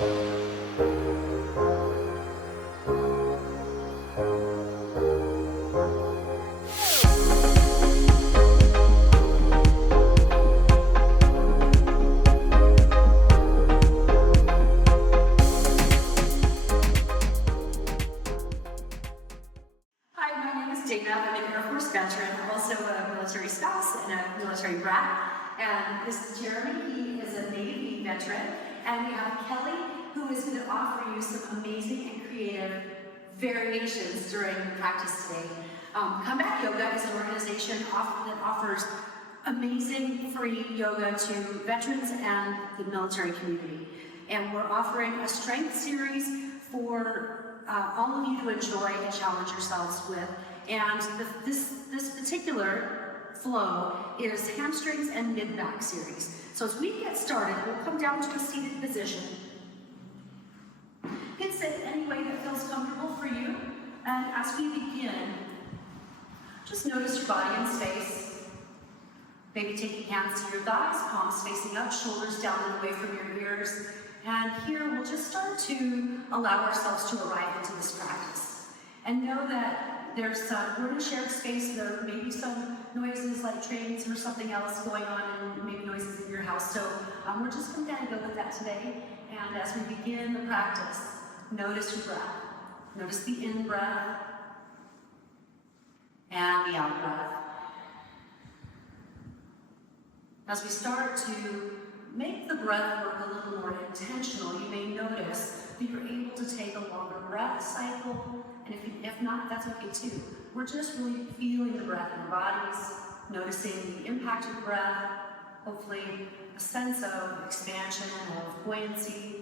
Military spouse and a military brat. And this is Jeremy, he is a Navy veteran. And we have Kelly, who is going to offer you some amazing and creative variations during the practice today. Comeback Yoga is an organization that offers amazing free yoga to veterans and the military community. And we're offering a strength series for all of you to enjoy and challenge yourselves with. And this particular flow is hamstrings and mid-back series. So as we get started, we'll come down to a seated position. You can sit any way that feels comfortable for you. And as we begin, just notice your body in space. Maybe taking hands to your thighs, palms facing up, shoulders down and away from your ears. And here we'll just start to allow ourselves to arrive into this practice. And know that we're in a shared space. There may be some noises like trains or something else going on, and maybe noises in your house. So we're just going to go with that today. And as we begin the practice, notice your breath. Notice the in-breath and the out-breath. As we start to make the breath work a little more intentional, you may notice that you're able to take a longer breath cycle, and if not, that's okay too. We're just really feeling the breath in our bodies, noticing the impact of the breath, hopefully a sense of expansion of buoyancy.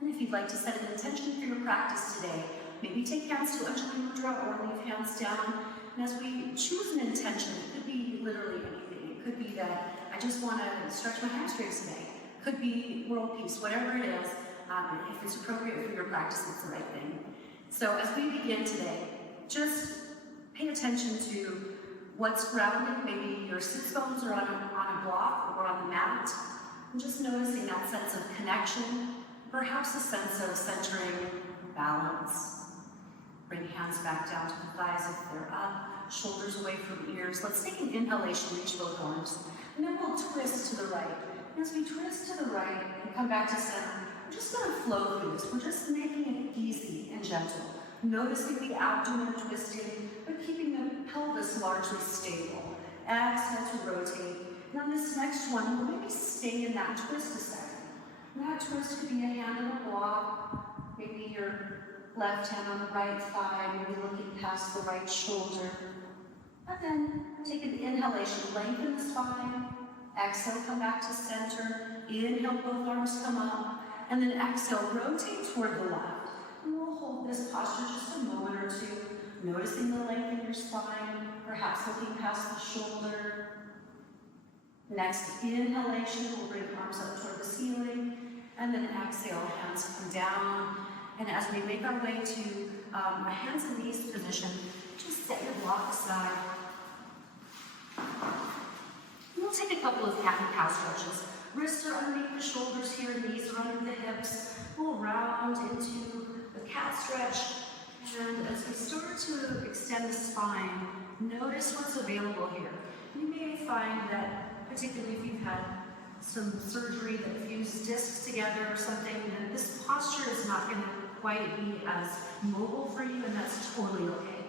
And if you'd like to set an intention for your practice today, maybe take hands to Anjali Mudra or leave hands down. And as we choose an intention, it could be literally anything. It could be that I just want to stretch my hamstrings today. It could be world peace, whatever it is. If it's appropriate for your practice, it's the right thing. So as we begin today, just pay attention to what's grounding. Maybe your sits bones are on a block or on the mat. And just noticing that sense of connection, perhaps a sense of centering, balance. Bring hands back down to the thighs if they're up, shoulders away from ears. Let's take an inhalation, reach both arms. And then we'll twist to the right. And as we twist to the right and come back to center, we're just going to flow through this. We're just making it easy and gentle. Noticing the abdomen twisting, but keeping the pelvis largely stable. Exhale to rotate. And on this next one, we'll maybe stay in that twist a second. And that twist could be a hand on a block, maybe your left hand on the right thigh, maybe looking past the right shoulder. And then take an inhalation, lengthen the spine. Exhale, come back to center. Inhale, both arms come up. And then exhale, rotate toward the left. And we'll hold this posture just a moment or two, noticing the length in your spine, perhaps looking past the shoulder. Next inhalation, we'll bring arms up toward the ceiling. And then exhale, hands come down. And as we make our way to a hands and knees position, just set your block aside. We'll take a couple of cat and cow stretches. Wrists are underneath the shoulders here, knees are under the hips. We'll round into the cat stretch. And as we start to extend the spine, notice what's available here. You may find that, particularly if you've had some surgery that fused discs together or something, that this posture is not going to quite be as mobile for you, and that's totally okay.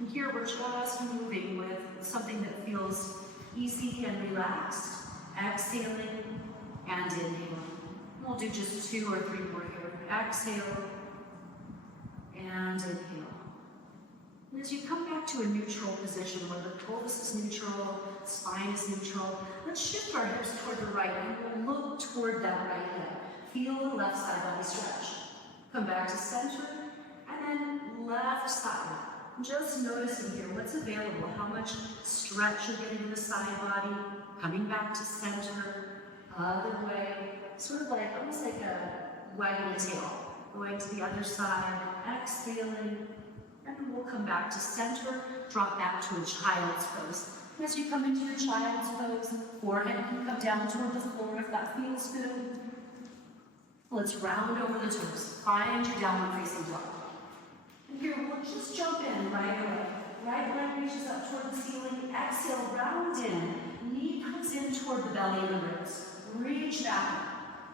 And here we're just moving with something that feels easy and relaxed. Exhaling and inhaling. We'll do just 2 or 3 more here. Exhale and inhale. And as you come back to a neutral position where the pelvis is neutral, spine is neutral, let's shift our hips toward the right and we'll look toward that right hip. Feel the left side body stretch. Come back to center and then left side. Just noticing here what's available, how much stretch you're getting in the side body, coming back to center, other way, sort of like, almost like a wagging a tail, going to the other side, exhaling, and we'll come back to center, drop back to a child's pose. As you come into your child's pose, Forehead can come down toward the floor if that feels good. Let's round over the toes. Find your downward facing dog. And here, we'll just jump in right away. Right leg reaches up toward the ceiling. Exhale, round in. Knee comes in toward the belly and the ribs. Reach back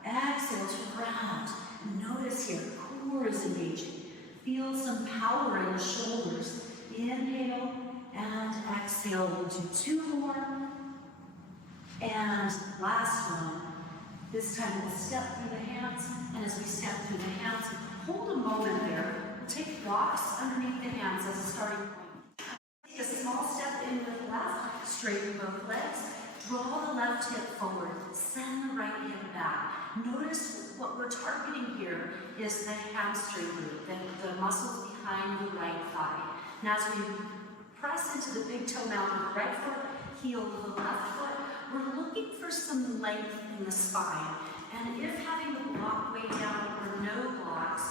up. Exhale to round. Notice here, core is engaging. Feel some power in the shoulders. Inhale and exhale. We'll do 2 more. And last one. This time we'll step through the hands. And as we step through the hands, hold a moment there. We'll take blocks underneath the hands as a starting point. Take a small step in with the left. Straighten both legs. Draw the left hip forward. Send the right hip back. Notice what we're targeting here is the hamstring root, the muscles behind the right thigh. And as we press into the big toe mound of the right foot, heel of the left foot, we're looking for some length in the spine. And if having the block way down or no blocks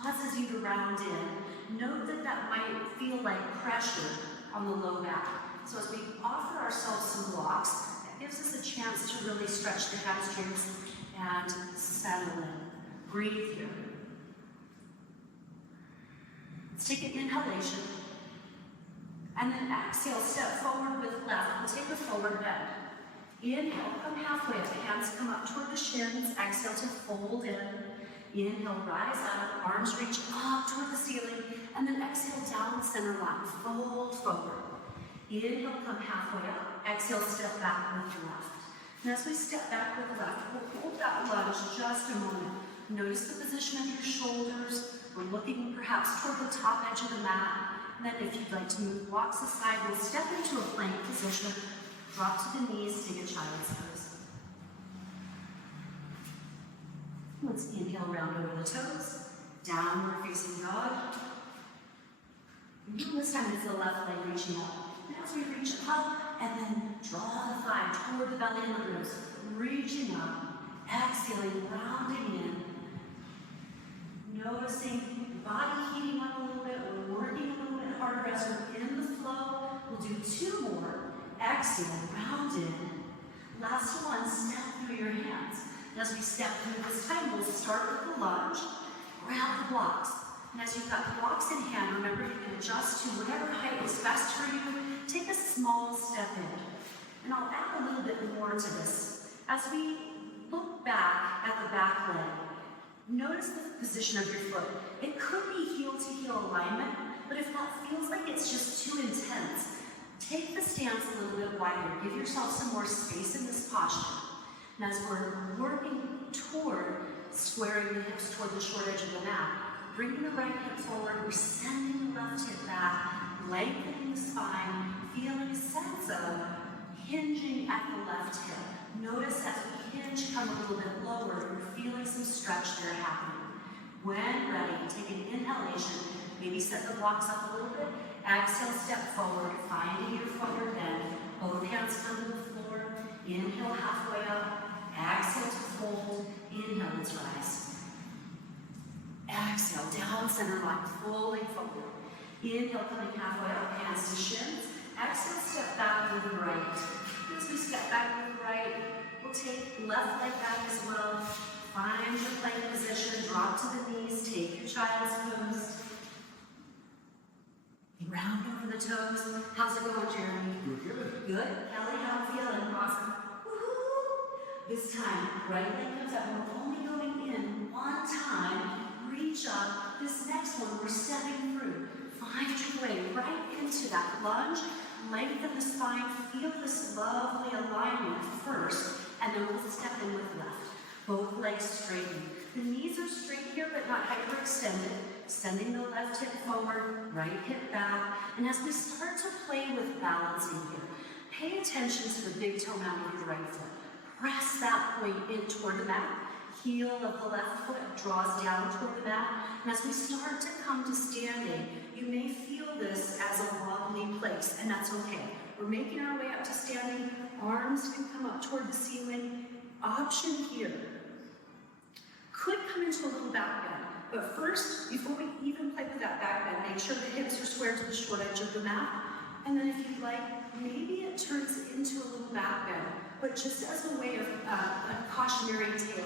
causes you to round in, note that that might feel like pressure on the low back. So as we offer ourselves some blocks, that gives us a chance to really stretch the hamstrings and settle in. Breathe here. Let's take an inhalation. And then exhale, step forward with left. We'll take a forward bend. Inhale, come halfway up. Hands come up toward the shins. Exhale to fold in. Inhale, rise up. Arms reach up toward the ceiling. And then exhale, down center line. Fold forward. Inhale, come halfway up. Exhale, step back with the left. And as we step back with the left, we'll hold that lunge just a moment. Notice the position of your shoulders. We're looking perhaps toward the top edge of the mat. And then if you'd like to move blocks aside, we'll step into a plank position. Drop to the knees, take a child's pose. Let's inhale, round over the toes. Downward facing dog. And this time it's the left leg reaching up. And as we reach up, and then draw the thigh toward the belly and the ribs. Reaching up, exhaling, rounding in. Noticing the body heating up a little bit. We're working a little bit harder as we're in the flow. We'll do 2 more. Exhale, round in. Last one, step through your hands. And as we step through this time, we'll start with the lunge. Grab the blocks. And as you've got the blocks in hand, remember you can adjust to whatever height is best for you. Take a small step in. And I'll add a little bit more to this. As we look back at the back leg, notice the position of your foot. It could be heel-to-heel alignment, but if that feels like it's just too intense, take the stance a little bit wider. Give yourself some more space in this posture. And as we're working toward squaring the hips toward the short edge of the mat, bringing the right hip forward, we're sending the left hip back, lengthening the spine, feeling a sense of hinging at the left hip. Notice as we hinge, come a little bit lower, you're feeling some stretch there happening. When ready, take an inhalation, maybe set the blocks up a little bit. Exhale, step forward, finding your forward bend. Both hands come to the floor. Inhale, halfway up. Exhale to fold. Inhale, let's rise. Exhale, down center line, folding forward. Inhale, coming halfway up, hands to shins. Exhale, step back with the right. As we step back with the right, we'll take left leg back as well. Find your plank position, drop to the knees, take your child's pose. Round over the toes. How's it going, Jeremy? Good. Good? Kelly, how are you feeling? Awesome. Woohoo! This time, right leg comes up. We're only going in one time. Reach up. This next one, we're stepping through. Find your way right into that lunge. Lengthen the spine. Feel this lovely alignment first, and then we'll step in with left. Both legs straighten. The knees are straight here, but not hyperextended. Sending the left hip forward, right hip back. And as we start to play with balancing here, pay attention to the big toe mound of your right foot. Press that point in toward the mat. Heel of the left foot draws down toward the mat. And as we start to come to standing, you may feel this as a wobbly place, and that's okay. We're making our way up to standing. Arms can come up toward the ceiling. Option here. Could come into a little back bend. But first, before we even play with that back bend, make sure the hips are square to the short edge of the mat. And then if you'd like, maybe it turns into a little back bend. but just as a way of a cautionary tale.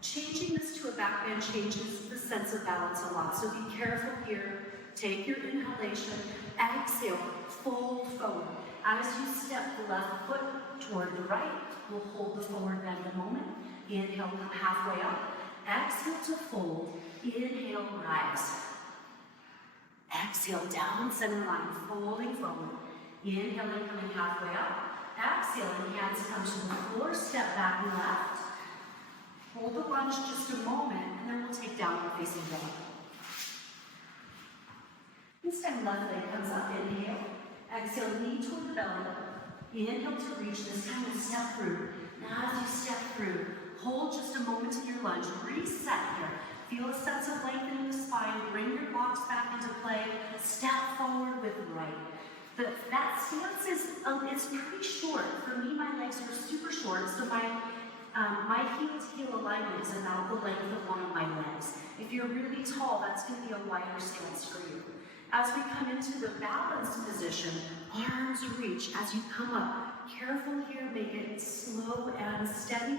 Changing this to a back bend changes the sense of balance a lot, so be careful here. Take your inhalation, exhale, fold forward. As you step the left foot toward the right, we'll hold the forward bend a moment. Inhale, come halfway up. Exhale to fold. Inhale, rise. Exhale, down center line, folding forward. Inhaling, coming halfway up. Exhaling, hands come to the floor, step back and left. Hold the lunge just a moment, and then we'll take downward facing dog. This time, left leg comes up, inhale. Exhale, knee toward the belly. Inhale to reach, this time we'll step through. Now as you step through, hold just a moment in your lunge, reset here. Feel a sense of lengthening the spine, bring your blocks back into play, step forward with right. That stance is pretty short. For me, my legs are super short, so my heel to heel alignment is about the length of one of my legs. If you're really tall, that's going to be a wider stance for you. As we come into the balanced position, arms reach as you come up. Careful here, make it slow and steady.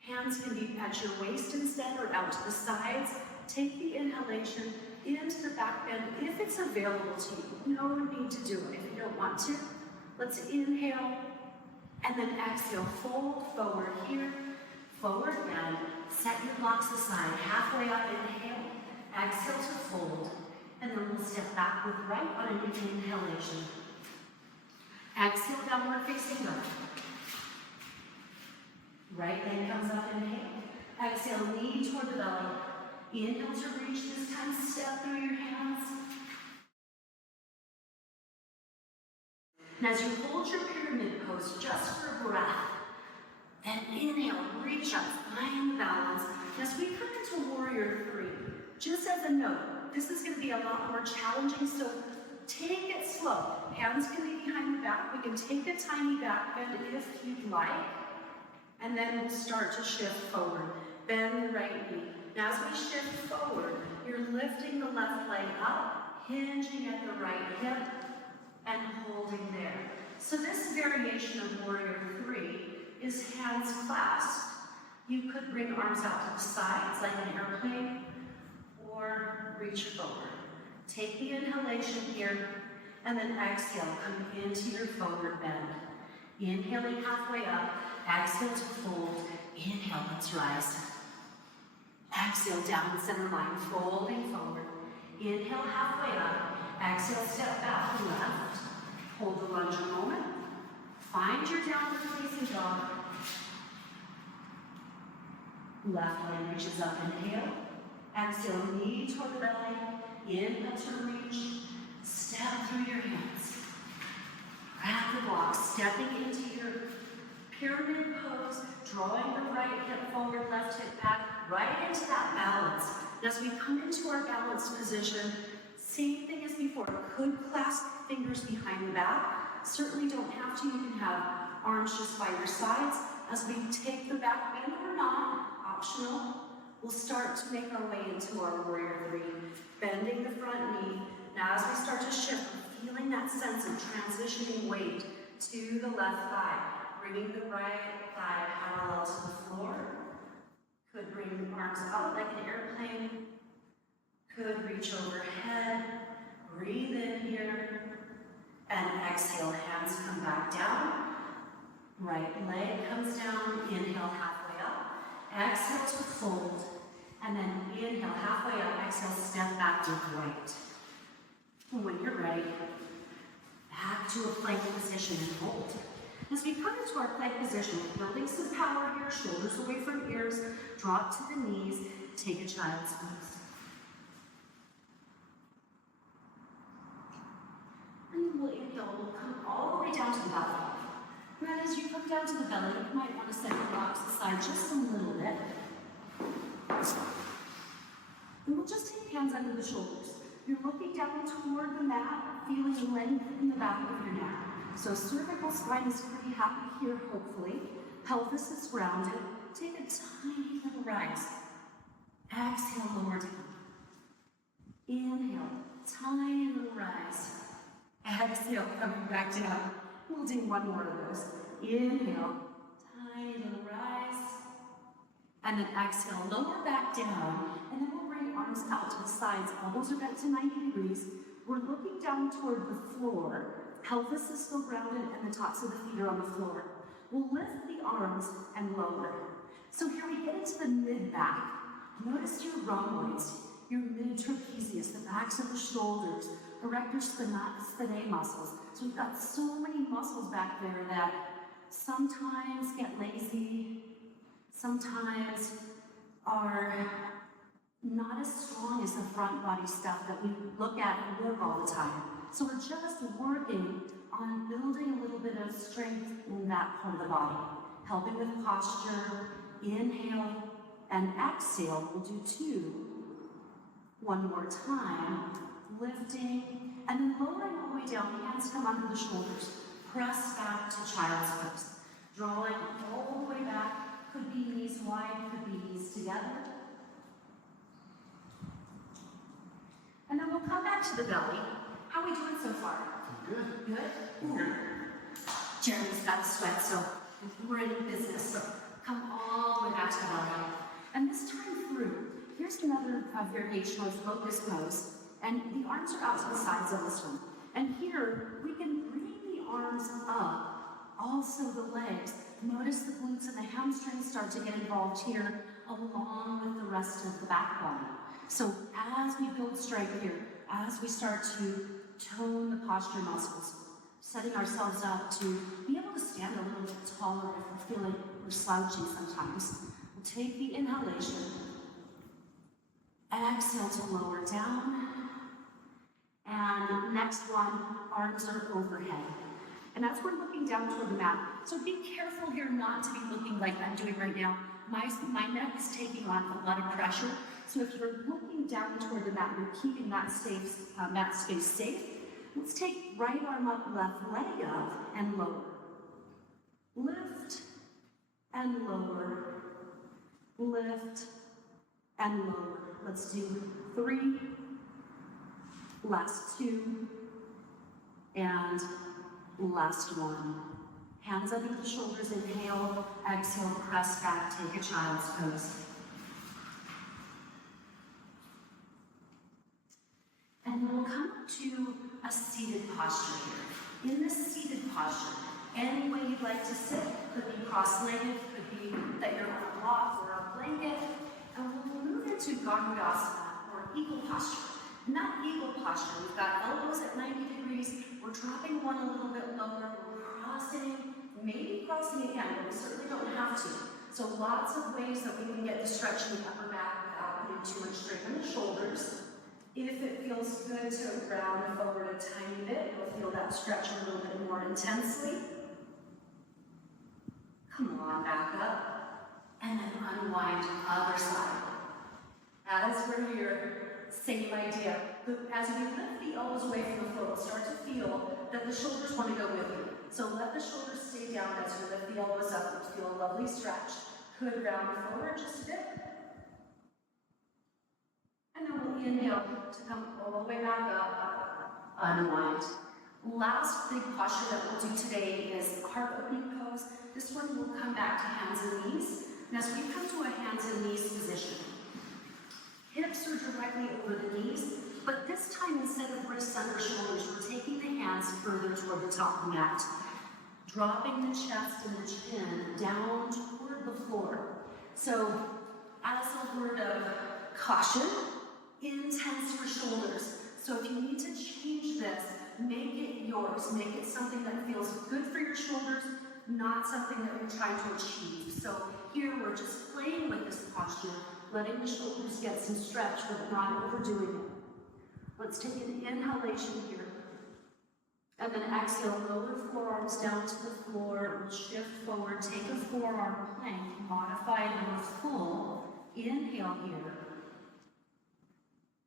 Hands can be at your waist instead or out to the sides. Take the inhalation into the back bend if it's available to you. No need to do it if you don't want to. Let's inhale and then exhale. Fold forward here. Forward bend. Set your blocks aside. Halfway up, inhale. Exhale to fold. And then we'll step back with right on an inhalation. Exhale, downward facing dog. Right leg comes up, inhale. Exhale, knee toward the belly. Inhale to reach, this time step through your hands. And as you hold your pyramid pose just for a breath, then inhale, reach up, find the balance. As we come into Warrior 3, just as a note, this is going to be a lot more challenging, so take it slow. Hands can be behind the back. We can take a tiny back bend if you'd like, and then we'll start to shift forward. Bend the right knee. Now as we shift forward, you're lifting the left leg up, hinging at the right hip, and holding there. So this variation of Warrior 3 is hands clasped. You could bring arms out to the sides like an airplane, or reach forward. Take the inhalation here, and then exhale, come into your forward bend. Inhaling halfway up, exhale to fold. Inhale, let's rise. Exhale, down center line, folding forward. Inhale, halfway up. Exhale, step back to left. Hold the lunge a moment. Find your downward facing dog. Left leg reaches up, inhale. Exhale, knee toward the belly. Inhale to reach. Step through your hands. Grab the block, stepping into your pyramid pose, drawing the right hip forward, left hip back, right into that balance. As we come into our balanced position, same thing as before. Could clasp fingers behind the back. Certainly don't have to. You can have arms just by your sides. As we take the back bend or not, optional, we'll start to make our way into our Warrior 3. Bending the front knee. Now as we start to shift, feeling that sense of transitioning weight to the left thigh. Bringing the right thigh parallel to the floor. Could bring arms out like an airplane. Could reach overhead. Breathe in here. And exhale, hands come back down. Right leg comes down. Inhale, halfway up. Exhale to fold. And then inhale, halfway up. Exhale, step back to right. And when you're ready, back to a plank position and hold. As we come into our plank position, building some power here, shoulders away from ears, drop to the knees, take a child's pose. And we'll inhale, we'll come all the way down to the belly. And then as you come down to the belly, you might want to set your blocks aside just a little bit. And we'll just take hands under the shoulders. You're looking down toward the mat, feeling length in the back of your neck. So cervical spine is pretty happy here, hopefully. Pelvis is rounded. Take a tiny little rise. Exhale, lower down. Inhale, tiny little rise. Exhale, coming back down. We'll do one more of those. Inhale, And then exhale, lower back down, and then we'll bring arms out to the sides. Elbows are bent to 90 degrees. We're looking down toward the floor. Pelvis is still grounded, and the tops of the feet are on the floor. We'll lift the arms and lower. So here we get into the mid-back. Notice your rhomboids, your mid-trapezius, the backs of the shoulders, erector spinae muscles. So we've got so many muscles back there that sometimes get lazy, sometimes are not as strong as the front body stuff that we look at and work all the time. So we're just working on building a little bit of strength in that part of the body, helping with posture. Inhale and exhale. We'll do two. One more time. Lifting and then lowering all the way down. Hands come under the shoulders. Press back to child's pose. Drawing all the way back. Could be knees wide, could be knees together. And then we'll come back to the belly. How are we doing so far? Good. Good? Ooh. Jeremy's got the sweat, so we're in business. So come all the way back to the belly. And this time through, here's another variation of locust pose. And the arms are out to the sides of this one. And here, we can bring the arms up, also the legs. Notice the glutes and the hamstrings start to get involved here, along with the rest of the back body. So as we build strength here, as we start to tone the posture muscles, setting ourselves up to be able to stand a little bit taller if we're feeling we're slouching sometimes. We'll take the inhalation, exhale to lower down, and next one, arms are overhead. And as we're looking down toward the mat, so be careful here not to be looking like I'm doing right now. My neck is taking on a lot of pressure. So if you're looking down toward the mat, you're keeping that mat space safe. Let's take right arm up, left leg up, and lower. Lift and lower. Lift and lower. Let's do 3, last 2, and last 1. Hands under the shoulders, inhale, exhale, press back, take a child's pose. And we'll come to a seated posture here. In this seated posture, any way you'd like to sit, could be cross-legged, could be that you're on a block or a blanket, and we'll move into Gandasana, or eagle posture. In that eagle posture, we've got elbows at 90 degrees, we're dropping one a little bit lower, we're crossing, maybe crossing again, but we certainly don't have to. So lots of ways that we can get the stretch in the upper back without putting too much strain on the shoulders. If it feels good to round forward a tiny bit, you'll feel that stretch a little bit more intensely. Come on, back up. And then unwind other side. As we're here, same idea. As we lift the elbows away from the floor, we'll start to feel that the shoulders want to go with you. So let the shoulders stay down as you lift the elbows up. You'll feel a lovely stretch. Could round forward just a bit. And then we'll inhale to come all the way back up, unwind. Last big posture that we'll do today is heart opening pose. This one will come back to hands and knees. And as we come to a hands and knees position, hips are directly over the knees, but this time instead of wrists under shoulders, we're taking the hands further toward the top of the mat, dropping the chest and the chin down toward the floor. So as a word of caution, intense for shoulders. So if you need to change this, make it yours. Make it something that feels good for your shoulders, not something that you're trying to achieve. So here we're just playing with this posture, letting the shoulders get some stretch, but not overdoing it. Let's take an inhalation here. And then exhale, lower forearms down to the floor. We'll shift forward, take a forearm plank, modified or full. Inhale here.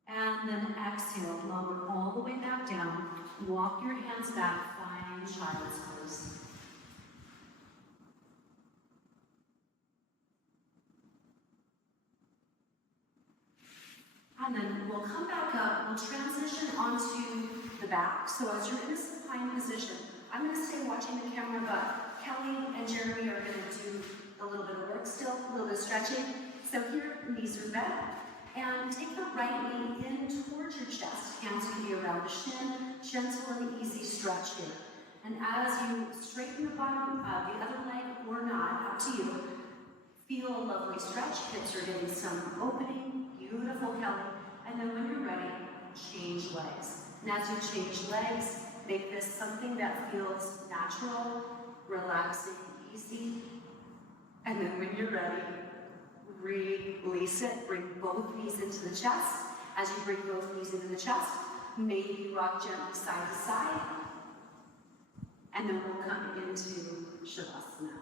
And then exhale, lower all the way back down. Walk your hands back, find child's pose. And then we'll come back up, we'll transition onto the back. So as you're in a supine position, I'm going to stay watching the camera, but Kelly and Jeremy are going to do a little bit of work still, a little bit of stretching. So here, knees are bent, and take the right knee in towards your chest. Hands can be around the shin, gentle and easy stretch here. And as you straighten the bottom, the other leg or not, up to you, feel a lovely stretch. Hips are getting some opening. Beautiful, Kelly. And then when you're ready, change legs. And as you change legs, make this something that feels natural, relaxing, easy. And then when you're ready, release it. Bring both knees into the chest. As you bring both knees into the chest, maybe rock gently side to side. And then we'll come into Shavasana.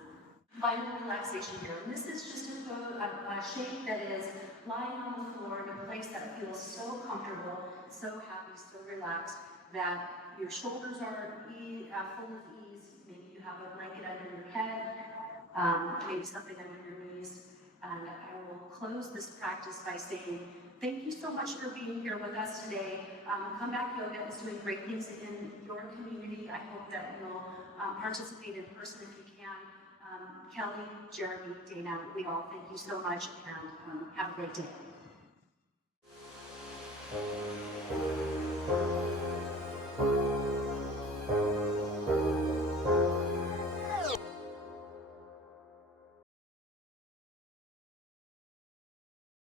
Final relaxation here. And this is just a shape that is lying on the floor in a place that feels so comfortable, so happy, so relaxed, that your shoulders are full of ease. Maybe you have a blanket under your head, maybe something under your knees. And I will close this practice by saying, thank you so much for being here with us today. Comeback Yoga is doing great things in your community. I hope that you'll participate in person if you can. Kelly, Jeremy, Dana, we all thank you so much, and have a great day.